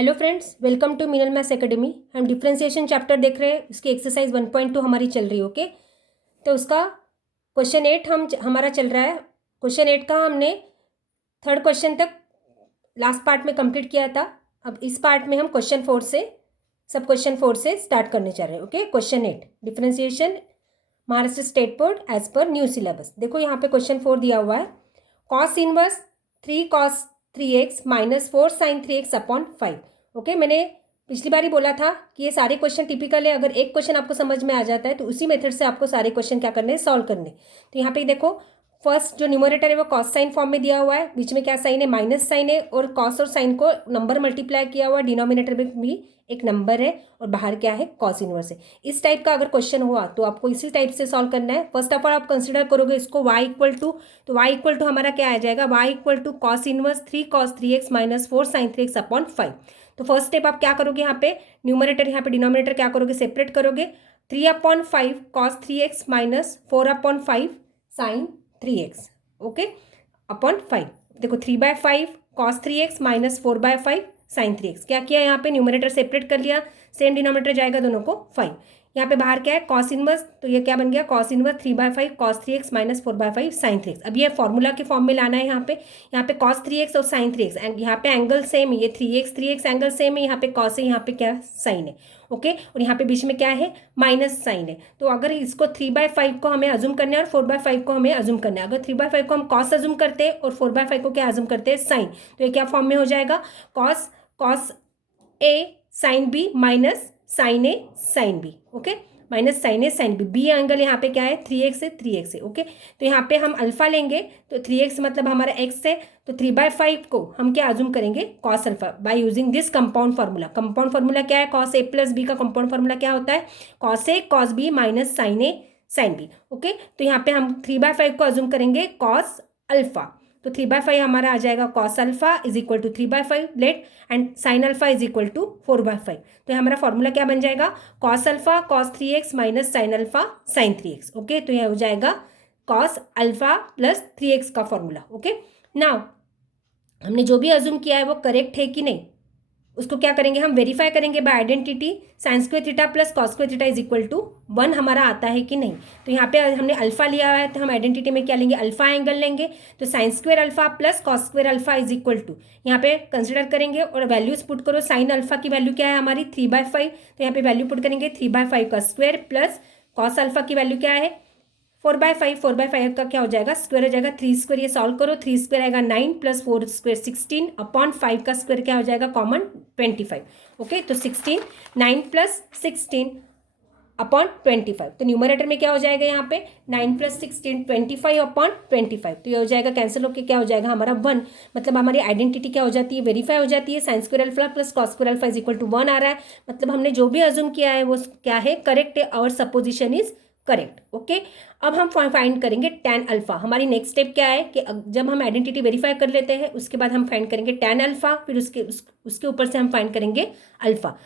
Hello friends, welcome to Minal maths academy. हम differentiation chapter देख रहे हैं, उसकी एक्सरसाइज 1.2 हमारी चल रही है। ओके, तो उसका क्वेश्चन 8 हमारा चल रहा है। क्वेश्चन 8 का हमने थर्ड क्वेश्चन तक लास्ट पार्ट में कंप्लीट किया था। अब इस पार्ट में हम क्वेश्चन 4 से क्वेश्चन 4 से स्टार्ट करने जा रहे हैं। Okay, question 8 differentiation Maharashtra state board as per new syllabus. देखो यहाँ पे क्वेश्चन 4 दिया हुआ है, cos inverse 3 cos 3x minus 4 sin 3x upon 5। Okay, मैंने पिछली बार ही बोला था कि ये सारे क्वेश्चन टिपिकल है। अगर एक क्वेश्चन आपको समझ में आ जाता है तो उसी मेथड से आपको सारे क्वेश्चन क्या करने हैं, सॉल्व करने। तो यहाँ पे देखो, फर्स्ट जो न्यूमरेटर है वो कॉस साइन फॉर्म में दिया हुआ है, बीच में क्या साइन है, माइनस साइन है, और कॉस और साइन को नंबर मल्टीप्लाई किया हुआ है, डिनोमिनेटर में भी एक नंबर है और बाहर क्या है, कॉस इनवर्स है। इस टाइप का अगर क्वेश्चन हुआ तो आपको इसी टाइप से सॉल्व करना है। फर्स्ट ऑफ ऑल आप कंसिडर करोगे इसको y इक्वल टू, तो y इक्वल टू हमारा क्या आ जाएगा, y equal to cos inverse 3 cos 3x minus 4 sin 3x upon 5। तो फर्स्ट स्टेप आप क्या करोगे, यहाँ पे न्यूमरेटर यहाँ पे डिनोमिनेटर क्या करोगे, सेपरेट करोगे। 3/5 cos 3x minus 4/5 sin 3x, okay, upon 5। देखो 3/5 cos 3x minus 4/5 sin 3x, क्या किया यहाँ पे, न्यूमरेटर सेपरेट कर लिया, सेम डिनोमिनेटर जाएगा दोनों को 5। यहाँ पे बाहर क्या है, कॉस इनवर्स, तो ये क्या बन गया, cos inverse 3/5 cos 3x minus 4/5 sin 3x। अब ये फॉर्मूला के फॉर्म में लाना है। यहाँ पे cos 3x और sin 3x, एंड यहाँ पे एंगल सेम है, ये 3x एंगल सेम है, यहाँ पे cos है, यहाँ पे क्या साइन है। ओके, और यहाँ पे बीच में क्या है, माइनस साइन है। तो अगर इसको 3/5 को हमें अजूम करना है और 4/5 को हमें अजूम करना है। अगर 3/5 को हम कॉस अजूम करते हैं और 4/5 को क्या अजूम करते हैं, साइन, तो ये क्या फॉर्म में हो जाएगा, cos A sine B minus sine A sine B. Okay, minus sine A sine B. B angle यहाँ पे क्या है, 3x है, 3x है। ओके, तो यहाँ पे हम अल्फा लेंगे, तो 3x मतलब हमारा x है, तो 3/5 को हम क्या अजूम करेंगे, cos alpha, by using this compound formula. Compound formula क्या है, कॉस ए प्लस बी का कंपाउंड फार्मूला क्या होता है, cos A cos b minus sine A sine B. Okay, तो यहाँ पे हम 3/5 को अजूम करेंगे कॉस अल्फा, तो 3/5 हमारा आ जाएगा cos alpha is equal to 3/5 let, and sine alpha is equal to 4/5। तो हमारा फॉर्मूला क्या बन जाएगा, cos alpha cos 3x minus sine alpha sine 3x। Okay, तो यह हो जाएगा कॉस अल्फा प्लस 3x का फॉर्मूला। ओके, नाउ हमने जो भी अज्यूम किया है वो करेक्ट है कि नहीं, उसको क्या करेंगे, हम वेरीफाई करेंगे by identity. Sine square theta plus cos square theta is equal to 1 हमारा आता है कि नहीं। तो यहाँ पे हमने अल्फा लिया है, तो हम आइडेंटिटी में क्या लेंगे, अल्फा एंगल लेंगे। तो sine square alpha plus cos square alpha is equal to, यहाँ पे कंसिडर करेंगे और वैल्यूज पुट करो। साइन अल्फा की वैल्यू क्या है हमारी, 3/5, तो यहाँ पे वैल्यू पुट करेंगे 3/5 का स्क्वायर प्लस कॉस अल्फा की वैल्यू क्या है, 4/5 का क्या हो जाएगा, स्क्वायर हो जाएगा, 3 स्क्वायर, ये सॉल्व करो, 3 स्क्वायर आएगा 9 प्लस 4 स्क्वायर 16 अपॉन 5 का स्क्वायर क्या हो जाएगा, कॉमन 25। ओके, तो 16, 9 प्लस 16 अपॉन 25, तो न्यूमरेटर में क्या हो जाएगा, यहाँ पे 9 प्लस 16 25 अपॉन 25, तो ये हो जाएगा कैंसिल होकर क्या हो जाएगा हमारा 1। मतलब हमारी आइडेंटिटी क्या हो जाती है, वेरीफाई हो जाती है। Sine square alpha plus cos square alpha is equal to 1 आ रहा है, मतलब हमने जो भी अज्यूम किया है वो क्या है, करेक्ट है, our supposition is correct. Okay, अब हम फाइंड करेंगे tan अल्फा। हमारी नेक्स्ट स्टेप क्या है कि जब हम आइडेंटिटी वेरीफाई कर लेते हैं उसके बाद हम फाइंड करेंगे tan अल्फा, फिर उसके ऊपर से हम फाइंड करेंगे अल्फा।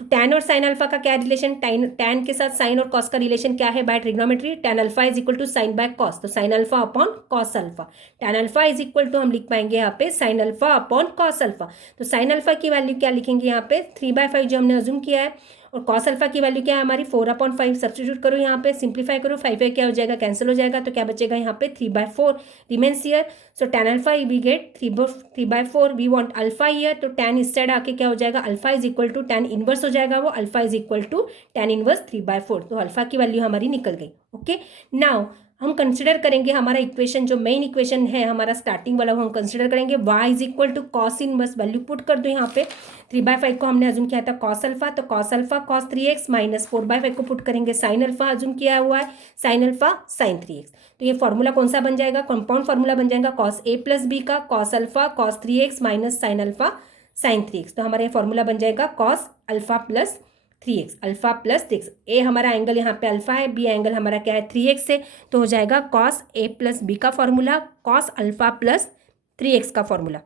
तो tan और साइन अल्फा का क्या रिलेशन, tan के साथ साइन और कॉस का रिलेशन क्या है, by trigonometry. tan alpha is equal to sine by cos, तो sine alpha upon cos alpha. tan alpha is equal to हम लिख पाएंगे यहाँ पे sine alpha upon cos alpha. तो साइन अल्फा की वैल्यू क्या लिखेंगे यहाँ पे, 3/5 जो हमने अज्यूम किया है, और कॉस अल्फा की वैल्यू क्या है हमारी 4/5। सब्स्टिट्यूट करो यहाँ पे, सिंप्लीफाई करो, 5 क्या हो जाएगा, कैंसिल हो जाएगा, तो क्या बचेगा यहाँ पे 3/4 remains here. So tan alpha we get 3/4, we want alpha here, तो tan इस साइड आके क्या हो जाएगा, alpha is equal to tan inverse हो जाएगा वो, alpha is equal to tan inverse 3/4, तो अल्फा की वैल्यू हमारी निकल गई। ओके, नाउ हम कंसिडर करेंगे हमारा इक्वेशन, जो मेन इक्वेशन है हमारा स्टार्टिंग वाला, वो हम कंसिडर करेंगे y is equal to cos inverse. Value put कर दो यहाँ पे, 3/5 को हमने अज्यूम किया था कॉस अल्फा, तो cos alpha cos 3x minus 4/5 को पुट करेंगे साइन अल्फा अज्यूम किया हुआ है, साइन अल्फा साइन 3x। तो ये फॉर्मूला कौन सा बन जाएगा, कंपाउंड फार्मूला बन जाएगा cos a प्लस बी का cos alpha cos 3x minus sine alpha sine 3x। तो हमारा ये फॉर्मूला बन जाएगा cos alpha plus 3x, alpha plus 3x। ए हमारा एंगल यहाँ पे अल्फा है, बी एंगल हमारा क्या है 3x है, तो हो जाएगा cos a प्लस बी का formula cos alpha plus 3x का फॉर्मूला।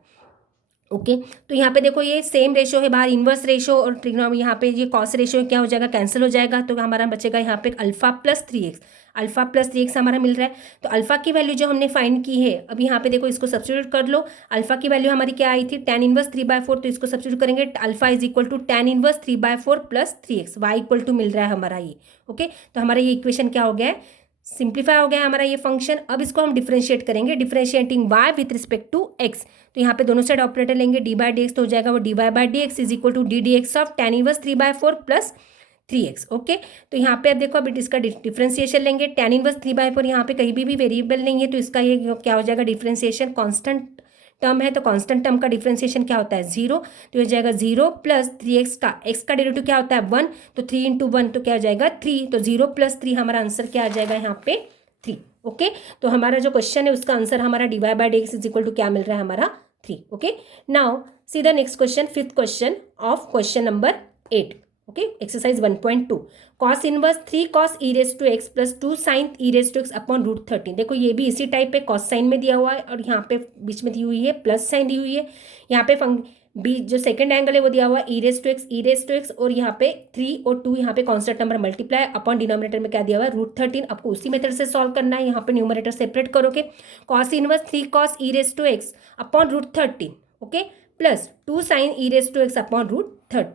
ओके तो यहाँ पे देखो ये सेम रेशो है, बाहर इन्वर्स रेशो और ट्रिग्नोमेट्री, यहाँ पे ये कॉस रेशो क्या हो जाएगा, कैंसिल हो जाएगा, तो हमारा बचेगा यहाँ पे alpha plus 3x, alpha plus 3x हमारा मिल रहा है। तो अल्फा की वैल्यू जो हमने फाइंड की है, अब यहाँ पे देखो इसको सब्स्टिट्यूट कर लो। अल्फा की वैल्यू हमारी क्या आई थी, tan इनवर्स 3/4, तो इसको सब्स्टिट्यूट करेंगे, alpha is equal to tan inverse 3/4 plus 3x, y equal to मिल रहा है हमारा ये। ओके तो हमारा ये इक्वेशन क्या हो गया है, सिंप्लीफाई हो गया हमारा ये फंक्शन। अब इसको हम डिफरेंशिएट करेंगे, differentiating y with respect to x, तो यहाँ पे दोनों साइड ऑपरेटर लेंगे, डी बाई डी एक्स तो हो जाएगा वो dy/dx is equal to ddx of tan inverse 3/4 plus 3x। Okay तो यहाँ पे अब देखो, अभी इसका डिफरेंशिएशन लेंगे, tan इनवर्स 3/4 यहाँ पे कहीं भी वेरिएबल नहीं है, तो इसका ये क्या हो जाएगा, डिफरेंशिएशन कांस्टेंट टर्म है, तो कांस्टेंट टर्म का डिफरेंशिएशन क्या होता है 0, तो हो जाएगा 0 प्लस 3x का, x का डेरिवेटिव क्या होता है 1, तो 3 इंटू 1 तो क्या हो जाएगा 3, तो 0 प्लस 3 हमारा आंसर क्या आ जाएगा यहाँ पे 3। ओके तो हमारा जो क्वेश्चन है उसका आंसर हमारा dy/dx इज इक्वल टू क्या मिल रहा है हमारा 3। Okay now see the next question, fifth question of question number 8। Okay exercise 1.2, cos inverse 3 cos e raise to x plus 2 sin e raise to x upon √13। देखो ये भी इसी type पे cos sine में दिया हुआ है, और यहाँ पे बीच में दी हुई है प्लस साइन दी हुई है, यहाँ पे जो सेकंड एंगल है वो दिया हुआ है e रेज टू एक्स, और यहाँ पे 3 और 2 यहाँ पे constant number multiply upon denominator में क्या दिया हुआ है √13। आपको उसी मेथड से सॉल्व करना है, यहाँ पे न्यूमरेटर सेपरेट करोगे, cos inverse 3 cos e raise to x upon √13 okay plus 2 sin e raise to x upon √13।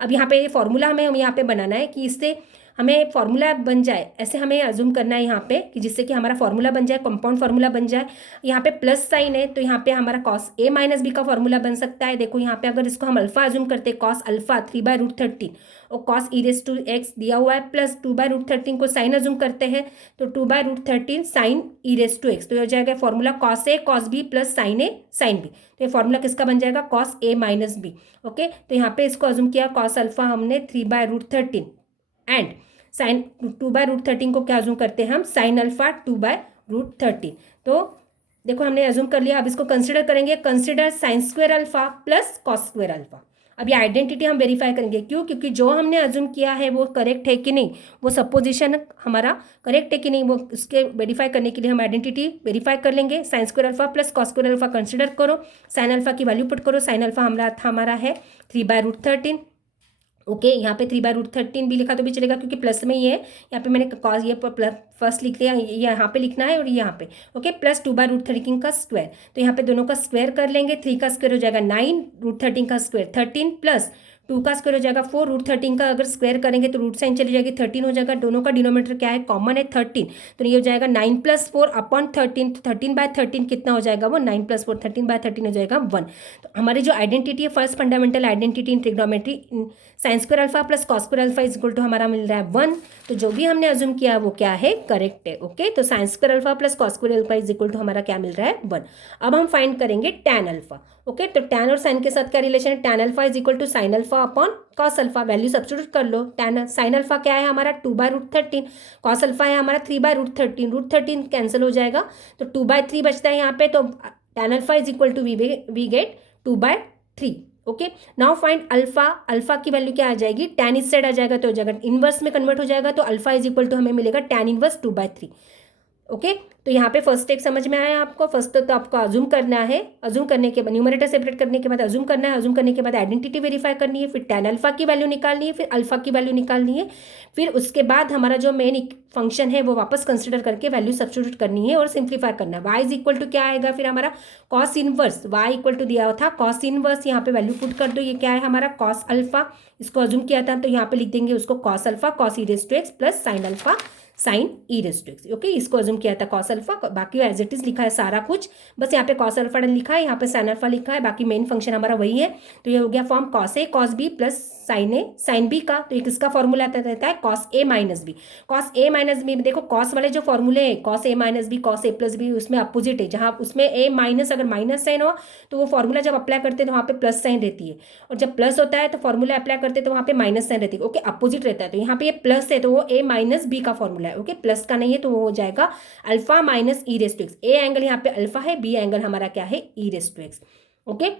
अब यहाँ पे फॉर्मूला हमें यहाँ पे बनाना है कि इससे हमें फॉर्मूला बन जाए, ऐसे हमें अज्यूम करना है यहाँ पे कि जिससे कि हमारा फॉर्मूला बन जाए, कंपाउंड फॉर्मूला बन जाए। यहाँ पे प्लस साइन है तो यहाँ पे हमारा कॉस a माइनस बी का फॉर्मूला बन सकता है। देखो यहाँ पे अगर इसको हम अल्फा अज्यूम करते हैं, कॉस अल्फा 3/√13 और cos e raise to x दिया हुआ है, प्लस 2/√13 को साइन अज्यूम करते हैं, तो 2/√13 sine e raise to x, तो हो जाएगा formula cos a cos b plus sine a sine b। तो ये फॉर्मूला किसका बन जाएगा, cos a minus b. Okay तो यहाँ पे इसको अज्यूम किया, कॉस अल्फा हमने 3/√13 एंड साइन 2/√13 को क्या अज्यूम करते हैं हम, साइन अल्फा 2/√13। तो देखो हमने अज्यूम कर लिया, अब इसको कंसिडर करेंगे, consider sign square alpha plus cos square alpha. अब ये आइडेंटिटी हम वेरीफाई करेंगे, क्यों, क्योंकि जो हमने अज्यूम किया है वो करेक्ट है कि नहीं, वो सपोजिशन हमारा करेक्ट है कि नहीं, वो उसके वेरीफाई करने के लिए हम आइडेंटिटी वेरीफाई कर लेंगे। Sign square alpha plus cos square alpha consider करो, साइन अल्फा की वैल्यू पुट करो, साइन अल्फा हमारा है 3/√13। ओके यहाँ पे 3/√13 भी लिखा तो भी चलेगा क्योंकि प्लस में ही है, यहाँ पे मैंने कॉस ये फर्स्ट लिख लिया, ये यहाँ पे लिखना है और यहाँ पे ओके प्लस 2/√13 का स्क्वायर, तो यहाँ पे दोनों का स्क्वायर कर लेंगे, 3 का स्क्वायर हो जाएगा 9, √13 का स्क्वायर 13 प्लस 2 का स्क्वायर हो जाएगा 4, √13 का अगर स्क्वायर करेंगे तो रूट साइन चली जाएगी 13 हो जाएगा, दोनों का डिनोमिनेटर क्या है कॉमन है 13, तो ये हो जाएगा 9 + 4 अपॉन 13, तो 13/13 कितना हो जाएगा वो 9 + 4 13/13 हो जाएगा 1। तो हमारी जो आइडेंटिटी है first fundamental identity in trigonometry, sine square alpha plus cos square alpha is equal to हमारा मिल रहा है 1, तो जो भी हमने अज्यूम किया वो क्या है करेक्ट है। ओके तो sine square alpha plus cos square alpha is equal to हमारा क्या मिल रहा है 1। अब हम फाइंड करेंगे टैन अल्फा। ओके तो टैन और साइन के साथ क्या रिलेशन है, tan alpha is equal to sine alpha upon cos alpha, value substitute कर लो, टैन साइन अल्फा क्या है हमारा 2/√13, कॉस अल्फा है हमारा 3/√13, √13 कैंसिल हो जाएगा तो 2/3 बचता है यहाँ पे, तो tan alpha is equal to we get 2/3। Okay now find alpha, alpha की वैल्यू क्या आ जाएगी, टैन इस साइड आ जाएगा तो हो जाएगा इनवर्स में कन्वर्ट हो जाएगा, तो अल्फा इज इक्वल टू हमें मिलेगा टैन इनवर्स 2/3। ओके तो यहाँ पे फर्स्ट स्टेप समझ में आया आपको, फर्स्ट तो आपको अज्यूम करना है, अज्यूम करने के बाद न्यूमरेटर सेपरेट करने के बाद अज्यूम करना है, अज्यूम करने के बाद आइडेंटिटी वेरीफाई करनी है, फिर टैन अल्फा की वैल्यू निकालनी है, फिर अल्फा की वैल्यू निकालनी है, फिर उसके बाद हमारा जो मेन फंक्शन है वो वापस कंसिडर करके वैल्यू सब्स्टिट्यूट करनी है और सिंप्लीफाई करना है। वाई इज इक्वल टू क्या आएगा फिर हमारा cos inverse, y equal to दिया हुआ था कॉस इनवर्स, यहाँ पे वैल्यू पुट कर दो, ये क्या है हमारा कॉस अल्फा, इसको अज्यूम किया था तो यहाँ पे लिख देंगे उसको cos alpha cos e raise to x plus sine alpha sine e raise to x. Okay इसको अज्यूम किया था कॉस अल्फा, बाकी एज इट इज लिखा है सारा कुछ, बस यहाँ पे कॉस अल्फा लिखा है, यहाँ पे साइन अल्फा लिखा है, बाकी मेन फंक्शन हमारा वही है। तो ये हो गया form cos A cos B plus sign A sine B का, तो ये किसका फॉर्मूला रहता है cos A minus B. Cos A minus B, देखो कॉस वाले जो फॉर्मूले हैं cos A minus B cos A plus B, उसमें अपोजिट है, जहाँ उसमें ए माइनस अगर माइनस साइन हो तो वो फॉर्मूला जब अप्लाई करते हैं तो वहाँ पे प्लस साइन रहती है, और जब प्लस होता है तो फॉर्मूला अप्लाई करते हैं तो वहाँ पे माइनस साइन रहती है। ओके अपोजिट रहता है, तो यहाँ पे ये प्लस है तो वो ए माइनस बी का फॉर्मूला है। ओके प्लस का नहीं है तो वो हो जाएगा alpha minus e raise to x, a angle यहाँ पे अल्फा है, बी एंगल हमारा क्या है e raise to x. Okay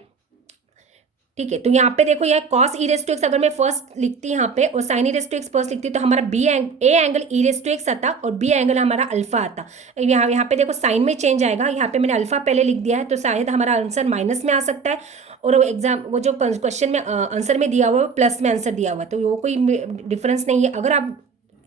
ठीक है। तो यहाँ पे देखो, यह cos e raise to x अगर मैं फर्स्ट लिखती यहाँ पे और sine e raise to x first लिखती तो हमारा A angle e raise to x आता और बी एंगल हमारा अल्फा आता। यहाँ पे देखो साइन में चेंज आएगा, यहाँ पे मैंने अल्फा पहले लिख दिया है तो शायद हमारा आंसर माइनस में आ सकता है, और वो जो क्वेश्चन में आंसर में दिया हुआ है प्लस में आंसर दिया हुआ है, तो वो कोई डिफरेंस नहीं है। अगर आप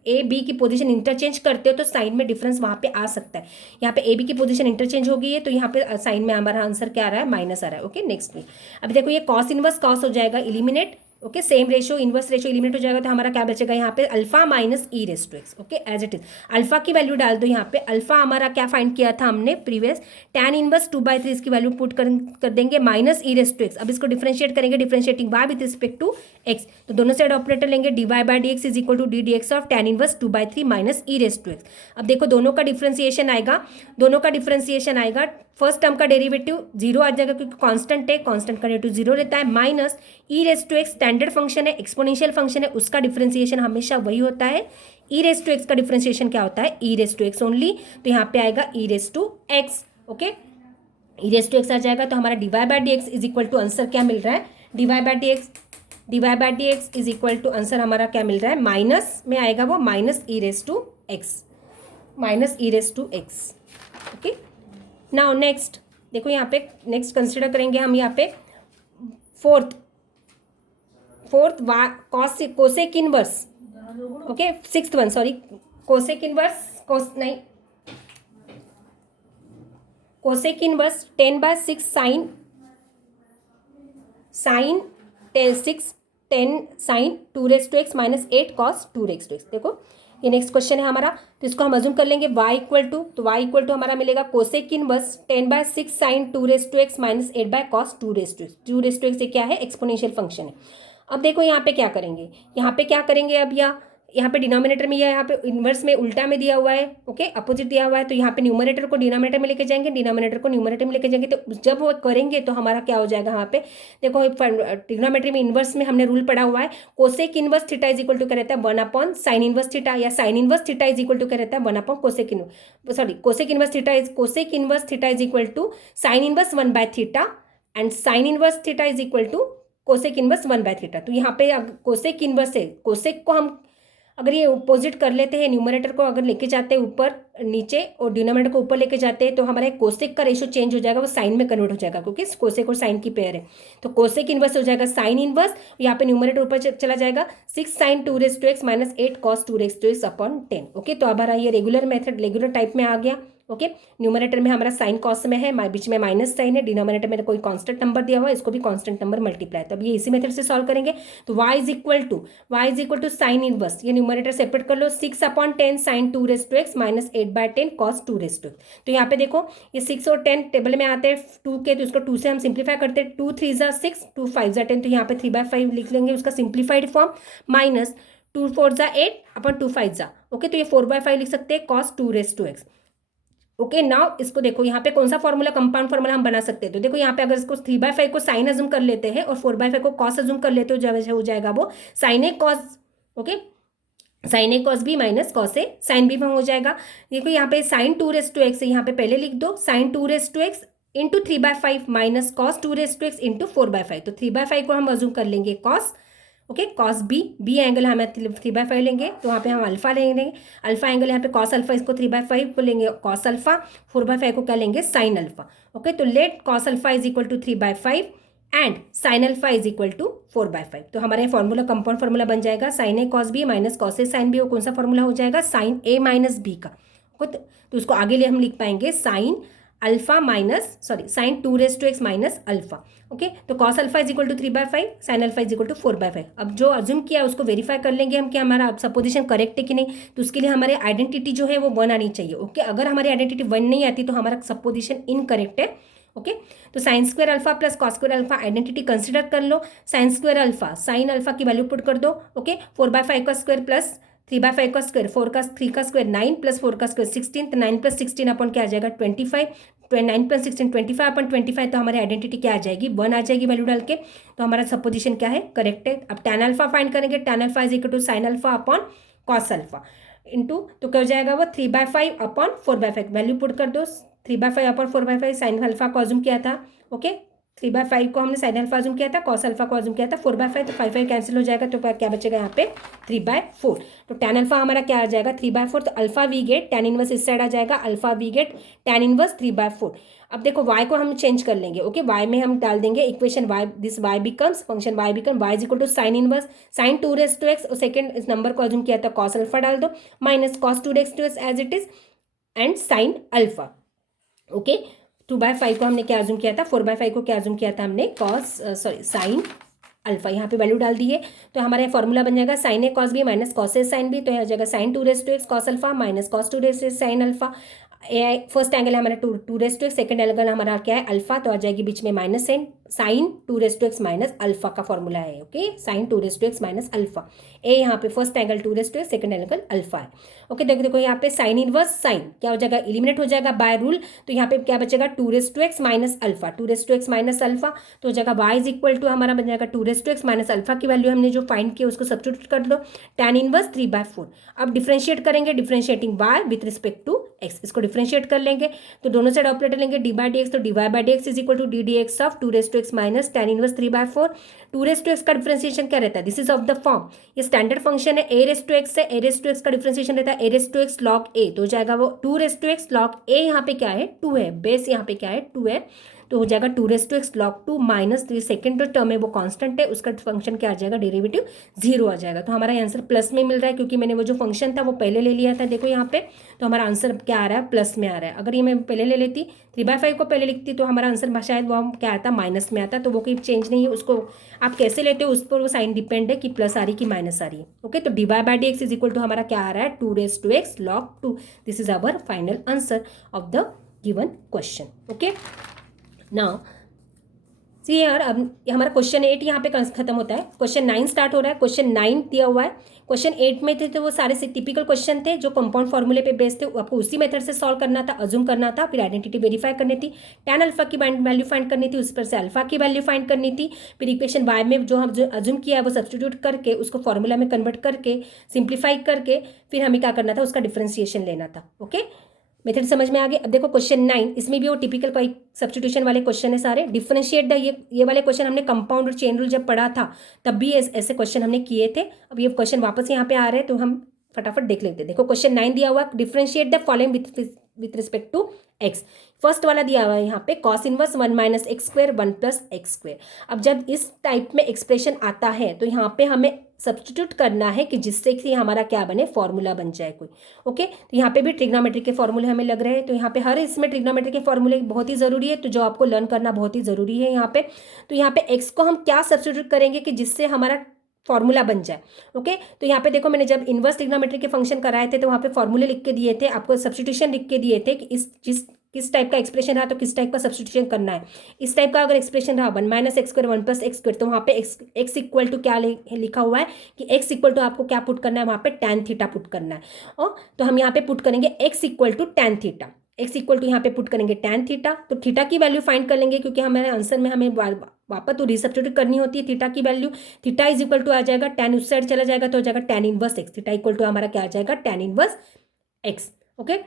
ए बी की पोजीशन इंटरचेंज करते हो तो साइन में डिफरेंस वहाँ पे आ सकता है। यहाँ पे ए बी की पोजीशन इंटरचेंज हो गई है तो यहाँ पे साइन में हमारा आंसर क्या आ रहा है, माइनस आ रहा है। ओके, नेक्स्ट में अभी देखो ये कॉस इनवर्स कॉस हो जाएगा eliminate. Okay, same ratio inverse ratio eliminate हो जाएगा तो हमारा क्या बचेगा यहाँ पे alpha minus e raise to x. Okay, as it is alpha की वैल्यू डाल दो यहाँ पे। अल्फा हमारा क्या फाइंड किया था हमने प्रीवियस, tan इनवर्स 2/3 इसकी वैल्यू पुट कर देंगे minus e raise to x. अब इसको डिफरेंशिएट करेंगे, differentiating y with respect to x, तो दोनों साइड ऑपरेटर लेंगे, dy/dx is equal to d d x of tan inverse 2/3 minus e raise to x. अब देखो दोनों का डिफरेंशिएशन आएगा, फर्स्ट टर्म का डेरिवेटिव जीरो आ जाएगा क्योंकि कांस्टेंट है, कांस्टेंट का डेरिवेटिव जीरो रहता है, minus e raise to x standard function है, एक्सपोनेंशियल फंक्शन है, उसका डिफरेंशिएशन हमेशा वही होता है। ई रेस टू एक्स का डिफरेंशिएशन क्या होता है, e raise to x only, तो यहाँ पे आएगा e raise to x. Okay, e raise to x आ जाएगा तो हमारा dy/dx is equal to answer क्या मिल रहा है, dy/dx is equal to answer हमारा क्या मिल रहा है, माइनस में आएगा वो minus e raise to x. Okay, now next देखो यहाँ पे नेक्स्ट कंसिडर करेंगे हम यहाँ पे fourth cosec inverse. Okay, sixth one, sorry, cosec inverse cosec inverse 10/6 sine 10 sine 2 minus 8 cos 2 देखो ये नेक्स्ट क्वेश्चन है हमारा, तो इसको हम अज्यूम कर लेंगे y इक्वल टू हमारा मिलेगा कोसेक इनवर्स 10/6 साइन 2 माइनस 8/कॉस 2 ये क्या है, एक्सपोनेंशियल फंक्शन है। अब देखो यहाँ पे क्या करेंगे, अब यहाँ पे डिनोमिनेटर में या यहाँ पे इन्वर्स में उल्टा में दिया हुआ है, ओके, अपोजिट दिया हुआ है, तो यहाँ पे न्यूमरेटर को डिनोमिनेटर में लेके जाएंगे, डिनोमिनेटर को न्यूमरेटर में लेके जाएंगे, तो जब वो करेंगे तो हमारा क्या हो जाएगा, यहाँ पे देखो ट्रिग्नोमेट्री में इन्वर्स में हमने रूल पढ़ा हुआ है, cosec inverse theta is equal to क्या रहता है 1/sin इनवर्स थीटा, या sine inverse theta is equal to क्या रहता है 1/cosec inverse theta is equal to sine inverse 1/θ and sine inverse theta is equal to cosec inverse 1/θ। तो यहाँ पे कोसेक इनवर्स है, कोसेक को हम अगर ये अपोजिट कर लेते हैं, न्यूमरेटर को अगर लेके जाते हैं ऊपर नीचे और डिनोमिनेटर को ऊपर लेके जाते हैं तो हमारे कोसेक का रेशियो चेंज हो जाएगा, वो साइन में कन्वर्ट हो जाएगा क्योंकि कोसेक और साइन की पेयर है। तो कोसेक इनवर्स हो जाएगा साइन इनवर्स, यहाँ पे न्यूमरेटर ऊपर चला जाएगा 6 sin 2 minus 8 cos 2 upon 10। Okay, तो अब हमारा ये रेगुलर टाइप में आ गया। ओके, न्यूमरेटर में हमारा साइन कॉस में है, बीच में माइनस साइन है, डिनोमिनेटर में कोई कांस्टेंट नंबर दिया हुआ है, इसको भी कांस्टेंट नंबर मल्टीप्लाई, तो अब ये इसी मेथड से सॉल्व करेंगे। तो y is equal to sine inverse, ये न्यूमरेटर सेपरेट कर लो, 6/10 sin 2 माइनस 8/10 cos 2 तो यहाँ पे देखो ये 6 और 10 टेबल में आते हैं 2 के, तो इसको 2 से हम सिंप्लीफाई करते हैं, 2 3 ज़ा 6, 2 5 ज़ा 10, तो यहाँ पे 3/5 लिख लेंगे उसका सिंप्लीफाइड फॉर्म, माइनस 2 4 ज़ा 8 अपन 2 5 ज़ा, ओके, तो ये 4/5 लिख सकते हैं cos 2 ओके। नाउ इसको देखो यहाँ पे कौन सा फॉर्मूला, कंपाउंड फॉर्मूला हम बना सकते हैं, तो देखो यहाँ पे अगर इसको 3/5 को साइन अज्यूम कर लेते हैं और 4/5 को कॉस अज्यूम कर लेते हो जाएगा वो sign a cos, okay, sign a cos b minus cos A sine B में हो जाएगा। देखो यहाँ पे साइन 2 यहाँ पे पहले लिख दो, sine 2 into 3/5 minus cos 2 into 4/5, तो 3/5 को हम अज्यूम कर लेंगे cos, okay, cos b angle हमें 3/5 लेंगे, तो वहाँ पे हम अल्फा लेंगे, अल्फा एंगल यहाँ पे कॉस अल्फा, इसको 3/5 को लेंगे कॉस अल्फा, 4/5 को क्या लेंगे साइन अल्फा। ओके, तो let cos alpha is equal to 3/5 and sine alpha is equal to 4/5, तो हमारा ये फॉर्मूला कंपाउंड फॉर्मूला बन जाएगा, sine a cos b minus cos A sine b, वो कौन सा फॉर्मूला हो जाएगा, साइन ए माइनस बी का। तो उसको आगे लिए हम लिख पाएंगे sine alpha minus sine 2 minus alpha. Okay, तो cos alpha is equal to 3/5, sine alpha is equal to 4/5। अब जो अज्यूम किया उसको वेरीफाई कर लेंगे हम कि हमारा सपोजिशन करेक्ट है कि नहीं, तो उसके लिए हमारे आइडेंटिटी जो है वो 1 आनी चाहिए। ओके, अगर हमारी आइडेंटिटी 1 नहीं आती तो हमारा सपोजिशन इनकरेक्ट है। ओके, तो sine square alpha plus cos square alpha identity consider कर लो, sine square alpha sine alpha की वैल्यू पुट कर दो। ओके, 4/5 का स्क्वायर प्लस 3/5 का स्क्वायर, 3 का स्क्वायर 9 प्लस 4 का स्क्वायर 16, तो 9 + 16 अपन क्या आ जाएगा 25, 9 + 16 25/25, तो हमारी आइडेंटिटी क्या आ जाएगी 1 आ जाएगी वैल्यू डाल के, तो हमारा सपोजिशन क्या है करेक्ट है। अब tan अल्फा फाइंड करेंगे, tan alpha is equal to sine alpha upon cos alpha into, तो क्या हो जाएगा वो 3/5 अपॉन 4/5, वैल्यू पुट कर दो, 3/5 अपॉन 4/5, साइन अल्फा को अज्यूम किया था। ओके, 3/5 को हमने साइन अल्फा अज्यूम किया था, कॉस अल्फा को अज्यूम किया था 4/5, तो 5 कैंसिल हो जाएगा, तो क्या बचेगा यहाँ पे 3/4। तो tan अल्फा हमारा क्या आ जाएगा 3/4, तो alpha we get tan inverse इस साइड आ जाएगा, alpha we get tan inverse 3/4। अब देखो y को हम चेंज कर लेंगे, ओके y में हम डाल देंगे equation y, this y becomes function y become y is equal to sine inverse sine 2x, और सेकंड इस नंबर को अज्यूम किया था कॉस अल्फा डाल दो, minus cos 2x as it is and sine alpha. Okay 2/5 को हमने क्या अज्यूम किया था, 4/5 को क्या अज्यूम किया था हमने साइन अल्फा, यहाँ पे वैल्यू डाल दी है, तो हमारा फॉर्मूला बन जाएगा sine a cos b minus cos A sine b, तो यहाँ जाएगा sine 2x cos alpha minus cos 2x sine alpha. First angle है हमारा 2x, सेकंड एंगल हमारा क्या है अल्फा, तो आ जाएगी बीच में minus sine 2x minus alpha का फॉर्मूला है, okay sine 2x minus alpha. ए यहाँ पे first angle 2x, second angle alpha है, ओके। देखो यहाँ पे साइन इनवर्स साइन क्या हो जाएगा, एलिमिनेट हो जाएगा बाय रूल, तो यहाँ पे क्या बचेगा 2x minus alpha, 2x minus alpha, तो हो जाएगा y इज इक्वल टू हमारा बन जाएगा 2x माइनस अल्फा की वैल्यू हमने जो फाइंड की उसको सब्स्टिट्यूट कर दो, tan इनवर्स 3/4। अब डिफरेंशिएट करेंगे, differentiating y with respect to x, इसको डिफरेंशिएट कर लेंगे, तो दोनों साइड ऑपरेटर लेंगे d/dx, तो dy/dx is equal to ddx of 2x minus tan inverse 3/4। 2x का डिफरेंशिएशन क्या रहता है, this is of the form, ये स्टैंडर्ड फंक्शन है a/x है, a/x का डिफरेंशिएशन रहता है a/x log a, तो हो जाएगा वो 2x log a, यहाँ पे क्या है 2 है, बेस यहाँ पे क्या है 2 है, तो हो जाएगा 2x log 2 माइनस 3 सेकेंड जो टर्म है वो कांस्टेंट है, उसका फंक्शन क्या आ जाएगा डेरिवेटिव 0 आ जाएगा, तो हमारा आंसर प्लस में मिल रहा है, क्योंकि मैंने वो जो फंक्शन था वो पहले ले लिया था, देखो यहाँ पे, तो हमारा आंसर क्या आ रहा है प्लस में आ रहा है। अगर ये मैं पहले ले लेती 3/5 को पहले लिखती तो हमारा आंसर शायद वो क्या आता माइनस में आता, तो वो कोई चेंज नहीं है, उसको आप कैसे लेते हो उस पर वो साइन डिपेंड है कि प्लस आ रही कि माइनस आ रही है, ओके। तो dy/dx इज इक्वल टू हमारा क्या आ रहा है 2x log 2, this is our final answer of the given question, okay. Now see यार, अब हमारा क्वेश्चन 8 यहाँ पे खत्म होता है, क्वेश्चन 9 स्टार्ट हो रहा है। क्वेश्चन 9 दिया हुआ है, क्वेश्चन 8 में थे तो वो सारे से टिपिकल क्वेश्चन थे जो कंपाउंड फॉर्मूले पे बेस्ड थे, आपको उसी मेथड से सॉल्व करना था, अज्यूम करना था, फिर आइडेंटिटी वेरीफाई करनी थी, tan अल्फा की वैल्यू फाइंड करनी थी, उस पर से अल्फा की वैल्यू फाइंड करनी थी, फिर इक्वेशन y में जो हम अज्यूम किया है वो सब्सटीट्यूट करके उसको फॉर्मूला में कन्वर्ट करके सिंप्लीफाई करके फिर हमें क्या करना था उसका डिफरेंशिएशन लेना था, ओके। मेथड समझ में आ गए। अब देखो क्वेश्चन 9, इसमें भी वो टिपिकल कोई सब्स्टिट्यूशन वाले क्वेश्चन है सारे। डिफरेंशिएट द, ये वाले क्वेश्चन हमने कंपाउंड और चेन रूल जब पढ़ा था तब भी ऐसे क्वेश्चन हमने किए थे। अब ये क्वेश्चन वापस यहाँ पे आ रहे हैं तो हम फटाफट देख लेते हैं। देखो क्वेश्चन 9 दिया हुआ, differentiate the following with respect to x. First वाला दिया हुआ है यहाँ पे cos inverse 1 minus x square 1 plus x square. अब जब इस टाइप में एक्सप्रेशन आता है तो यहाँ पे हमें सब्स्टिट्यूट करना है कि जिससे कि हमारा क्या बने, फॉर्मूला बन जाए कोई, ओके। तो यहाँ पे भी ट्रिग्नोमेट्री के फॉर्मूले हमें लग रहे हैं, तो यहाँ पे हर इसमें ट्रिग्नोमेट्री के फॉर्मूले बहुत ही ज़रूरी है, तो जो आपको लर्न करना बहुत ही ज़रूरी है यहाँ पे। तो यहाँ पे एक्स को हम क्या सब्स्टिट्यूट करेंगे कि जिससे हमारा फॉर्मूला बन जाए, ओके। तो यहाँ पे देखो मैंने जब इनवर्स ट्रिग्नोमेट्री के फंक्शन कराए थे तो वहाँ पे फॉर्मूले लिख के दिए थे, आपको सब्स्टिट्यूशन लिख के दिए थे कि किस टाइप का एक्सप्रेशन रहा तो किस टाइप का सब्स्टिट्यूशन करना है। इस टाइप का अगर एक्सप्रेशन रहा 1 minus x square 1 plus x square, तो वहाँ पे एक्स इक्वल टू क्या लिखा हुआ है कि एक्स इक्वल टू आपको क्या पुट करना है, वहाँ पे टैन थीटा पुट करना है। और तो हम यहाँ पे पुट करेंगे x equal to tan theta, x equal to यहाँ पे पुट करेंगे टैन थीटा। तो थीटा की वैल्यू फाइंड कर लेंगे क्योंकि हमारे आंसर में हमें वापस तो रिसब्स्टिट्यूट करनी होती है थीटा की वैल्यू। थीटा इज इक्वल टू आ जाएगा टैन उस साइड चला जाएगा तो हो जाएगा tan inverse x. Theta equal to हमारा क्या आ जाएगा टैन इनवर्स एक्स, ओके।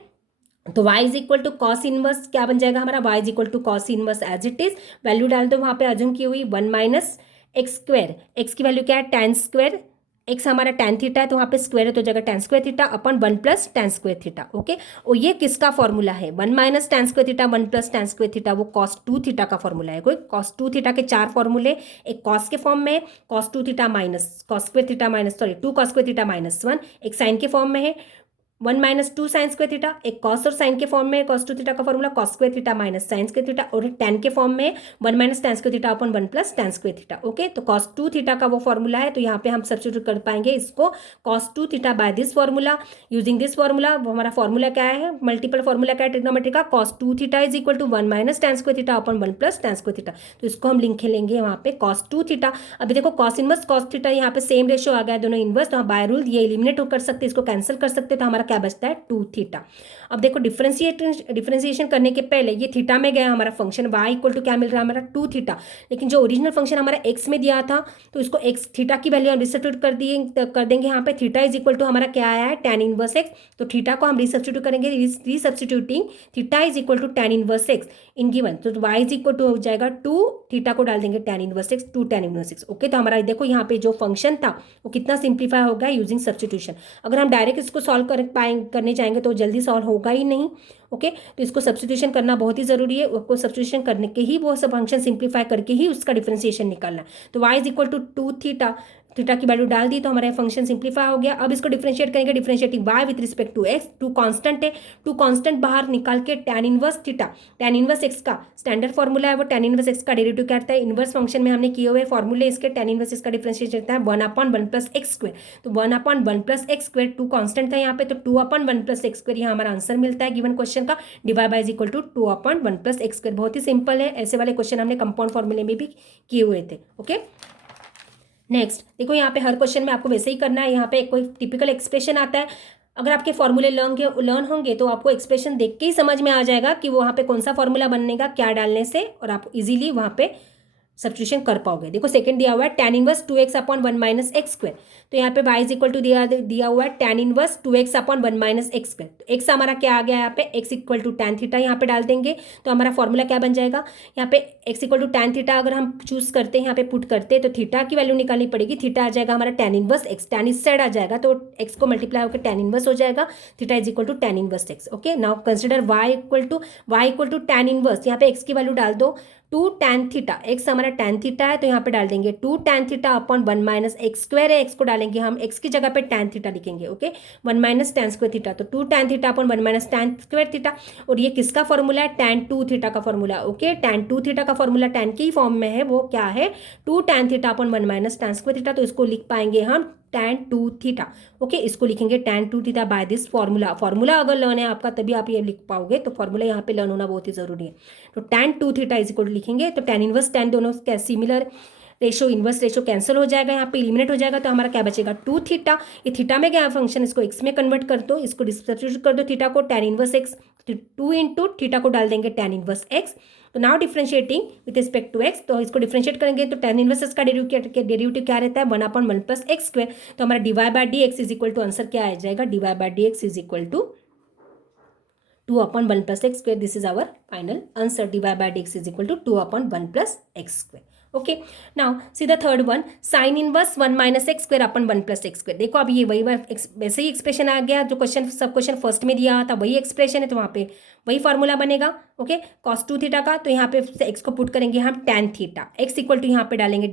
तो y is equal to cos inverse क्या बन जाएगा हमारा, y is equal to cos inverse as it is. Value डाल दो वहाँ पे अज्यूम की हुई 1 माइनस एक्स स्क्वायर, एक्स की वैल्यू क्या है टैन स्क्वायर, एक्स हमारा टैन थीटा है तो वहाँ पे स्क्वायर है तो जाएगा tan square theta upon 1 plus tan square theta, okay. और ये किसका फॉर्मूला है, 1 minus tan square theta 1 plus tan square theta, वो cos 2 थीटा का फॉर्मूला है। कोई cos 2 थीटा के 4 फॉर्मूले, एक cos के फॉर्म में है, cos 2 theta minus cos square theta minus 2 cos square theta minus 1, एक साइन के फॉर्म में है 1 माइनस 2 साइन स्क्वायर थीटा, एक कॉस और साइन के फॉर्म में कॉस 2 थीटा का formula cos square theta minus sign square theta, और टैन के फॉर्म में 1 minus tan square theta upon 1 plus tan square theta, okay. तो कॉस 2 थीटा का वो फॉर्मूला है, तो यहाँ पे हम सब्स्टिट्यूट कर पाएंगे इसको cos 2 theta by this formula, using this formula. वो हमारा फॉर्मूला क्या है, मल्टीपल फॉर्मूला क्या है ट्रिग्नोमेट्री का, cos 2 theta is equal to 1 minus tan square theta upon 1 plus tan square theta, तो इसको हम लिख लेंगे वहाँ पे कॉस 2 थीटा। अभी देखो कॉस इनवर्स कॉस थीटा यहाँ पे सेम रेशियो आ गया है दोनों इनवर्स, तो हम बाय रूल ये एलिमिनेट कर सकते हैं, इसको कैंसिल कर सकते हैं, तो हमारा क्या बचता है 2 थीटा। अब देखो डिफरेंशिएशन करने के पहले ये थीटा में गया हमारा फंक्शन, वाई इक्वल टू क्या मिल रहा है हमारा 2 थीटा, लेकिन जो ओरिजिनल फंक्शन हमारा एक्स में दिया था तो इसको एक्स थीटा की वैल्यू हम रिसब्स्टिट्यूट कर देंगे यहाँ पे। थीटा इज इक्वल टू हमारा क्या आया है tan इनवर्स एक्स, तो थीटा को हम रिसब्स्टिट्यूट करेंगे, resubstituting theta is equal to tan inverse x in given, तो वाई इज इक्वल टू हो जाएगा 2, थीटा को डाल देंगे tan inverse x, 2 tan inverse x. Okay, तो हमारा देखो यहाँ पे जो फंक्शन था वो कितना सिंप्लीफाई हो गया यूजिंग सब्स्टिट्यूशन। अगर हम डायरेक्ट इसको सॉल्व करने जाएंगे तो जल्दी सॉल्व होगा ही नहीं। ओके, तो इसको सब्स्टिट्यूशन करना बहुत ही जरूरी है, उसको सब्स्टिट्यूशन करने के ही वो सब फंक्शन सिंप्लीफाई करके ही उसका डिफरेंशिएशन निकालना है। तो y is equal to 2 theta, theta की वैल्यू डाल दी तो हमारा फंक्शन सिंप्लीफाई हो गया। अब इसको डिफरेंशिएट करेंगे, differentiating y with respect to x, 2 constant है, 2 कांस्टेंट बाहर निकाल के tan inverse theta, tan inverse x का स्टैंडर्ड फॉर्मूला है वो tan इनवर्स x का डेरिवेटिव क्या रहता है, इनवर्स फंक्शन में हमने किए हुए फॉर्मूले इसके tan इनवर्स x का डिफरेंशिएशन रहता है 1/1 + x², तो 1/1 + x², 2 कांस्टेंट था यहाँ पे, तो 2/1 + x², यहाँ हमारा आंसर मिलता है गिवन क्वेश्चन का। Divide by is equal to 2/1 + x², बहुत ही सिंपल है, ऐसे वाले क्वेश्चन हमने कंपाउंड फॉर्मूले में भी किए हुए थे। ओके, नेक्स्ट देखो यहाँ पे हर क्वेश्चन में आपको वैसे ही करना है। यहाँ पे कोई टिपिकल एक्सप्रेशन आता है, अगर आपके फॉर्मूले लर्न होंगे तो आपको एक्सप्रेशन देख के ही समझ में आ जाएगा कि वहाँ पे कौन सा फॉर्मूला बनेगा क्या डालने से, और आप इजीली वहाँ पे सब्स्टिट्यूशन कर पाओगे। देखो सेकंड दिया हुआ है tan इनवर्स 2x/1 - x², तो यहाँ पे y इज इक्वल टू दिया हुआ है tan इनवर्स 2x/1 - x², तो x हमारा क्या आ गया यहाँ पे, x equal to tan theta यहाँ पे डाल देंगे तो हमारा फॉर्मूला क्या बन जाएगा, यहाँ पे x equal to tan theta अगर हम चूज करते हैं यहाँ पे पुट करते हैं तो थीटा की वैल्यू निकालनी पड़ेगी, थीटा आ जाएगा हमारा tan इनवर्स x, tan इस साइड आ जाएगा तो x को मल्टीप्लाई होकर tan इनवर्स हो जाएगा, theta is equal to tan inverse x। Okay, now consider y equal to tan inverse, यहाँ पे x की वैल्यू डाल दो 2 tan थीटा, x हमारा tan थीटा है तो यहाँ पे डाल देंगे 2 tan थीटा अपॉन 1 - x² है, x को डालेंगे हम, x की जगह पे tan थीटा लिखेंगे। ओके, 1 - tan² थीटा, तो 2 tan theta upon 1 - tan² theta, और ये किसका फॉर्मूला है, tan 2 थीटा का फॉर्मूला। ओके, tan 2 थीटा का फॉर्मूला tan की फॉर्म में है, वो क्या है 2 tan theta upon 1 - tan² theta, तो इसको लिख पाएंगे हम tan 2 थीटा। ओके, इसको लिखेंगे tan 2 theta by this formula अगर लर्न है आपका तभी आप ये लिख पाओगे, तो फॉर्मूला यहाँ पे लर्न होना बहुत ही जरूरी है। तो tan 2 theta is equal to लिखेंगे, तो tan इनवर्स tan दोनों क्या similar, ratio inverse ratio cancel हो जाएगा, यहाँ पे एलिमिनेट हो जाएगा, तो हमारा क्या बचेगा 2 थीटा, ये थीटा में क्या फंक्शन, इसको x में कन्वर्ट कर दो, इसको सब्स्टिट्यूट कर दो थीटा को, tan inverse x, 2 into theta को डाल देंगे tan इनवर्स x, तो now differentiating with respect to x, तो इसको डिफरेंशिएट करेंगे तो tan इनवर्स x का डेरिवेटिव क्या रहता है 1/1 + x², तो हमारा dy bye dx is equal to answer क्या आ जाएगा, dy bye dx is equal to 2/1 + x², this is our final answer, dy bye dx is equal to 2/1 + x²। Okay, now see the third one, sine inverse 1 - x² upon 1 + x²। देखो अब ये वही वैसे ही expression आ गया जो सब question first में दिया था, वही एक्सप्रेशन है, तो वहाँ पे वही फार्मूला बनेगा। ओके, cos 2 थीटा का, तो यहाँ पे x को पुट करेंगे हम tan theta, x equal to यहाँ पे डालेंगे,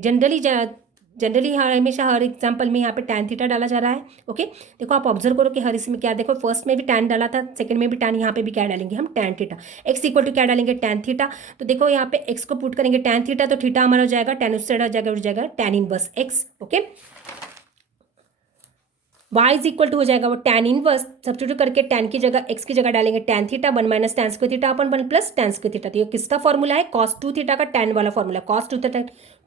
जनरली हमेशा हर एग्जाम्पल में यहाँ पे tan थीटा डाला जा रहा है। ओके, देखो आप ऑब्जर्व करो कि हर इसमें क्या, देखो फर्स्ट में भी tan डाला था, सेकंड में भी tan, यहाँ पे भी क्या डालेंगे हम tan theta, x equal to क्या डालेंगे tan थीटा, तो देखो यहाँ पे x को पुट करेंगे tan थीटा, तो थीटा हमारा हो जाएगा tan उस साइड हो जाएगा tan inverse x। Okay, y is equal to हो जाएगा वो tan इनवर्स, सब्स्टिट्यूट करके tan की जगह x की जगह डालेंगे tan theta 1 - tan² theta upon 1 + tan² theta, तो ये किसका फॉर्मूला है cos 2 थीटा का tan वाला फॉर्मूला। cos 2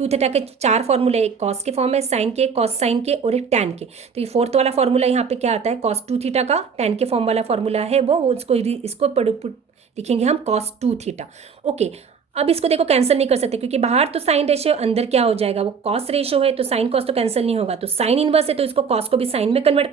थीटा के 4 फॉर्मूले, एक cos के फॉर्म में, साइन के, cos साइन के, और एक tan के, तो ये फोर्थ वाला फॉर्मूला यहाँ पे क्या आता है cos 2 थीटा का tan के फॉर्म वाला फॉर्मूला है वो, इसको लिखेंगे हम cos 2 थीटा। ओके, अब इसको देखो कैंसिल नहीं कर सकते क्योंकि बाहर तो साइन रेशियो, अंदर क्या हो जाएगा वो कॉस रेशियो है, तो साइन कॉस तो कैंसिल नहीं होगा, तो साइन इनवर्स है तो इसको कॉस को भी साइन में कन्वर्ट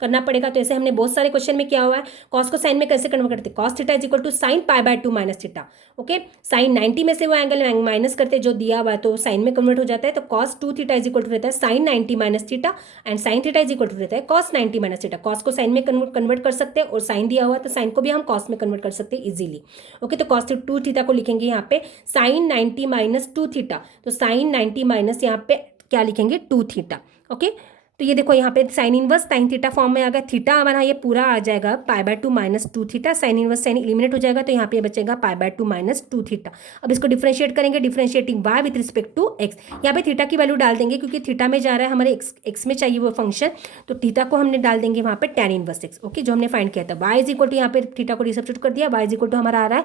करना पड़ेगा। तो ऐसे हमने बहुत सारे क्वेश्चन में किया हुआ है, कॉस को साइन में कैसे कन्वर्ट करते हैं, cos theta is equal to sin π/2 - theta. Okay, sine 90 में से वो एंगल माइनस करते जो दिया हुआ है तो साइन में कन्वर्ट हो जाता है, तो cos 2 theta is equal to रहता है sin 90 - theta, and sin theta is equal to रहता है cos 90 - थीटा। कॉस को साइन में कन्वर्ट कर सकते हैं, और साइन दिया हुआ है तो साइन को भी हम कॉस में कन्वर्ट कर सकते हैं इजीली। ओके, तो cos 2 थीटा को लिखेंगे यहाँ पे sin 90 - 2 थीटा, तो sin 90 माइनस यहाँ पे क्या लिखेंगे 2 थीटा। ओके, तो ये देखो यहाँ पे sine inverse sine theta form में आ गया, थीटा हमारा ये पूरा आ जाएगा π/2 - 2 theta, sign inverse sign eliminate हो जाएगा, तो यहाँ पे बचेगा π/2 - 2 थीटा। अब इसको डिफरेंशिएट करेंगे, differentiating y with respect to x, यहाँ पे थीटा की वैल्यू डाल देंगे क्योंकि थीटा में जा रहा है हमारे x में चाहिए वो फंक्शन, तो थीटा को हमने डाल देंगे वहाँ पे tan इनवर्स x। ओके, जो हमने फाइंड किया था, y इज इक्वल टू यहाँ पे थीटा को रिसब्स्टिट्यूट कर दिया, y इज इक्वल टू हमारा आ रहा है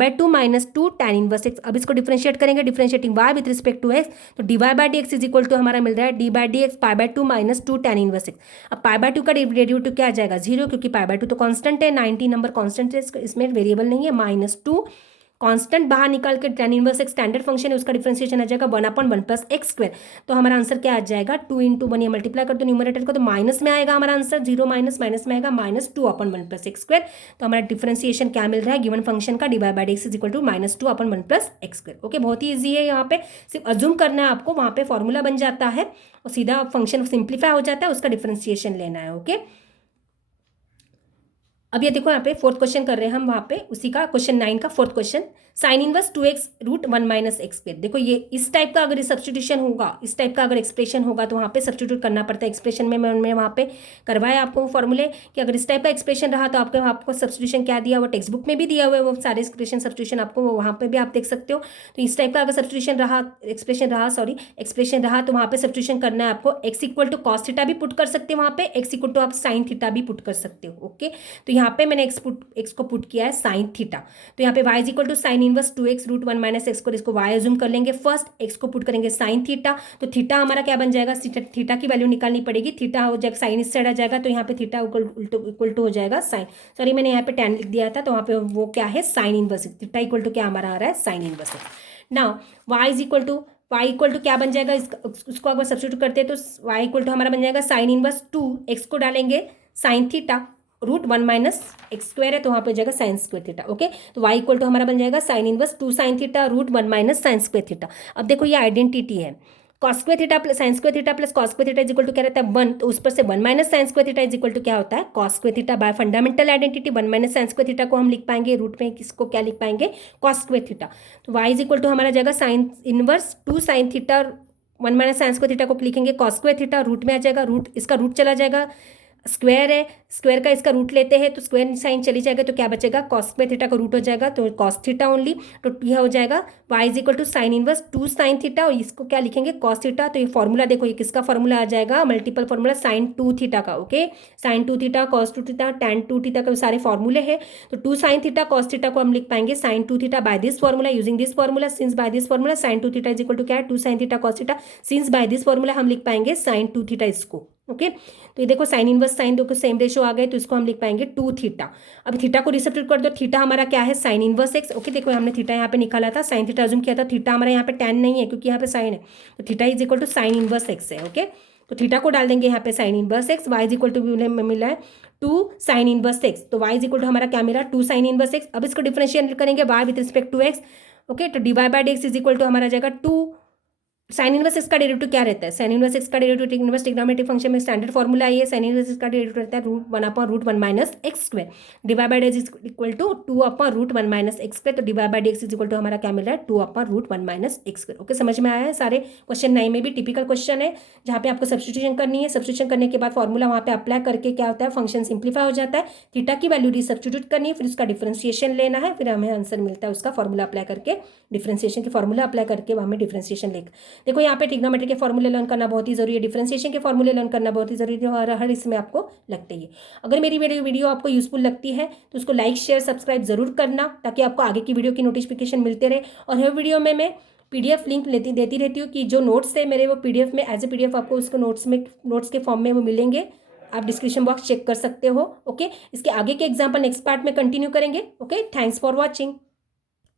π/2 - 2 tan इनवर्स x। अब इसको डिफरेंशिएट करेंगे, differentiating y with respect to x, तो dy bye dx is equal to हमारा मिल रहा है d/dx π/2 - -2 tan इनवर्स एक्स। अब π/2 का डेरिवेटिव क्या आ जाएगा 0, क्योंकि π/2 तो कांस्टेंट है, 90 नंबर कांस्टेंट है, इसमें वेरिएबल नहीं है। -2 कांस्टेंट बाहर निकाल के tan इनवर्स एक स्टैंडर्ड फंक्शन है, उसका डिफरेंशिएशन आ जाएगा 1/1 + x²। तो हमारा आंसर क्या आ जाएगा 2 × 1, ये मल्टीप्लाई कर दो न्यूमरेटर को तो माइनस में आएगा हमारा आंसर, 0 माइनस में आएगा -2/1 + x²। तो हमारा डिफरेंशिएशन क्या मिल रहा है गिवन फंक्शन का dy/dx = -2/1 + x²। ओके, बहुत ही ईजी है, यहाँ पे सिर्फ अज्यूम करना है आपको, वहाँ पे फॉर्मूला बन जाता है और सीधा फंक्शन सिंप्लीफाई हो जाता है, उसका डिफरेंशिएशन लेना है। ओके, अब ये देखो यहाँ पे फोर्थ क्वेश्चन कर रहे हैं हम, वहाँ पे उसी का क्वेश्चन 9 का fourth question, sine inverse 2x √1 - x²। देखो ये इस टाइप का अगर सब्स्टिट्यूशन होगा, इस टाइप का अगर एक्सप्रेशन होगा तो वहाँ पे सब्स्टिट्यूट करना पड़ता है एक्सप्रेशन में। मैंने वहाँ पे करवाया आपको फॉर्मूले कि अगर इस टाइप का एक्सप्रेशन रहा तो आपको सब्स्टिट्यूशन क्या दिया, वो टेक्स्ट बुक में भी दिया हुआ है, वो सारे एक्सप्रेशन सब्स्टिट्यूशन आपको वहाँ पे भी आप देख सकते हो। तो इस टाइप का अगर सब्स्टिट्यूशन रहा, एक्सप्रेशन रहा तो वहाँ पे सब्स्टिट्यूशन करना है आपको। x = cos थीटा भी पुट कर सकते हो वहाँ पे, x = आप साइन थीटा भी पुट कर सकते हो। ओके, तो यहाँ पे मैंने x को पुट किया है साइन थीटा। तो यहाँ पे y = sine inverse 2x √1 - x², इसको y एज्यूम कर लेंगे फर्स्ट, x को पुट करेंगे साइन थीटा। तो थीटा हमारा क्या बन जाएगा, थीटा की वैल्यू निकालनी पड़ेगी, थीटा हो जाएगा साइन इस साइड आ जाएगा, तो यहाँ पे थीटा इक्वल टू हो जाएगा साइन, सॉरी मैंने यहाँ पे tan लिख दिया था, तो वहाँ पे वो क्या है sine inverse, theta equal to क्या हमारा आ रहा है sine inverse. Now y equal to क्या बन जाएगा, उसको अगर सब्स्टिट्यूट करते हैं तो y इक्वल टू हमारा बन जाएगा साइन इनवर्स 2, x को डालेंगे साइन थीटा, √1 - x² है तो वहाँ पे जाएगा साइन स्क्वायर थीटा। ओके, तो y इक्वल टू हमारा बन जाएगा sine inverse 2 sine theta √1 - sine square theta. अब देखो ये आइडेंटिटी है, cos square theta plus sine square theta plus cos square theta equal to क्या रहता है 1, तो उस पर से 1 - sine square theta equal to क्या होता है cos square theta. By fundamental identity 1 - sine square theta को हम लिख पाएंगे रूट में, किसको क्या लिख पाएंगे कॉस स्क्वायर थीटा। तो y इक्वल टू हमारा जाएगा sine inverse 2 sine theta 1 - sine square theta को लिखेंगे कॉस स्क्वायर थीटा, रूट में आ जाएगा, रूट इसका रूट चला जाएगा, स्क्वायर है, स्क्वायर का इसका रूट लेते हैं तो स्क्वायर साइन चली जाएगा, तो क्या बचेगा कॉस स्क्वायर थीटा का रूट हो जाएगा, तो कॉस थीटा ओनली। तो यह हो जाएगा y equal to sine inverse 2 sine theta, और इसको क्या लिखेंगे कॉस थीटा। तो ये फॉर्मूला देखो, ये किसका फॉर्मूला आ जाएगा, मल्टीपल फॉर्मूला साइन 2 थीटा का। Okay, sine 2 theta, cos 2 theta, tan 2 theta का सारे फॉर्मूले हैं। तो 2 साइन थीटा कॉस थीटा को हम लिख पाएंगे sine 2 theta by this formula, using this formula, since by this formula sine 2 theta equal to क्या है 2 sine theta cos theta, since by this formula हम लिख पाएंगे साइन 2 थीटा इसको। ओके, तो ये देखो साइन इनवर्स साइन दो को सेम रेशो आ गए, तो इसको हम लिख पाएंगे 2 थीटा। अब थीटा को रिसब्स्टिट्यूट कर दो, थीटा हमारा क्या है साइन इनवर्स एक्स। ओके, देखो हमने थीटा यहाँ पे निकाला था, साइन थीटा अज्यूम किया था, थीटा हमारा यहाँ पे tan नहीं है क्योंकि यहाँ पे साइन है, तो theta equal to sine inverse x है। ओके, तो थीटा को डाल देंगे यहाँ पे sine inverse x, y equal to मिला है 2 साइन इनवर्स एक्स, तो y इक्वल टू हमारा क्या मिला 2 साइन इनवर्स एक्स। अब इसको डिफरेंशिएट करेंगे y with respect to x. Okay, तो dy/dx इज इक्वल टू हमारा जाएगा 2 साइन इनवर्स एक्स का डेरिवेटिव क्या रहता है, साइन इनवर्स एक्स का डेरिवेटिव इनवर्स ट्रिग्नोमेट्रिक फंक्शन में स्टैंडर्ड फॉर्मूला है, साइन इनवर्स एक्स का डेरिवेटिव रहता है √1/√1 - x², dy/dx is equal to 2/√1 - x², तो dy/dx इज इक्वल टू हमारा क्या मिल रहा है 2/√1 - x²। ओके, समझ में आया है, सारे क्वेश्चन 9 में भी टिपिकल क्वेश्चन है जहाँ पे आपको सब्स्टिट्यूशन करनी है, सब्स्टिट्यूशन करने के बाद फॉर्मूला वहाँ पे अप्लाई करके क्या होता है फंक्शन सिंप्लीफाई हो जाता है, थीटा की वैल्यू रिसब्स्टिट्यूट करनी है, फिर उसका डिफरेंशिएशन लेना है, फिर हमें आंसर मिलता है उसका फॉर्मूला अप्लाई करके, डिफरेंशिएशन के फॉर्मूला अप्लाई करके हमें डिफरेंशिएशन लेकर। देखो यहाँ पे ट्रिग्नोमेट्री के फॉर्मूले लर्न करना बहुत ही जरूरी है, डिफरेंशिएशन के फॉर्मूले लर्न करना बहुत ही जरूरी है, और हर इसमें आपको लगते ही। अगर मेरी वीडियो आपको यूजफुल लगती है तो उसको लाइक शेयर सब्सक्राइब जरूर करना, ताकि आपको आगे की वीडियो की नोटिफिकेशन मिलते रहे। और हर वीडियो में मैं PDF लिंक देती रहती हूँ कि जो नोट्स है मेरे वो PDF में एज ए PDF आपको उसको नोट्स के फॉर्म में वो मिलेंगे, आप डिस्क्रिप्शन बॉक्स चेक कर सकते हो। ओके, इसके आगे के एग्जाम्पल नेक्स्ट पार्ट में कंटिन्यू करेंगे। Okay, thanks for watching.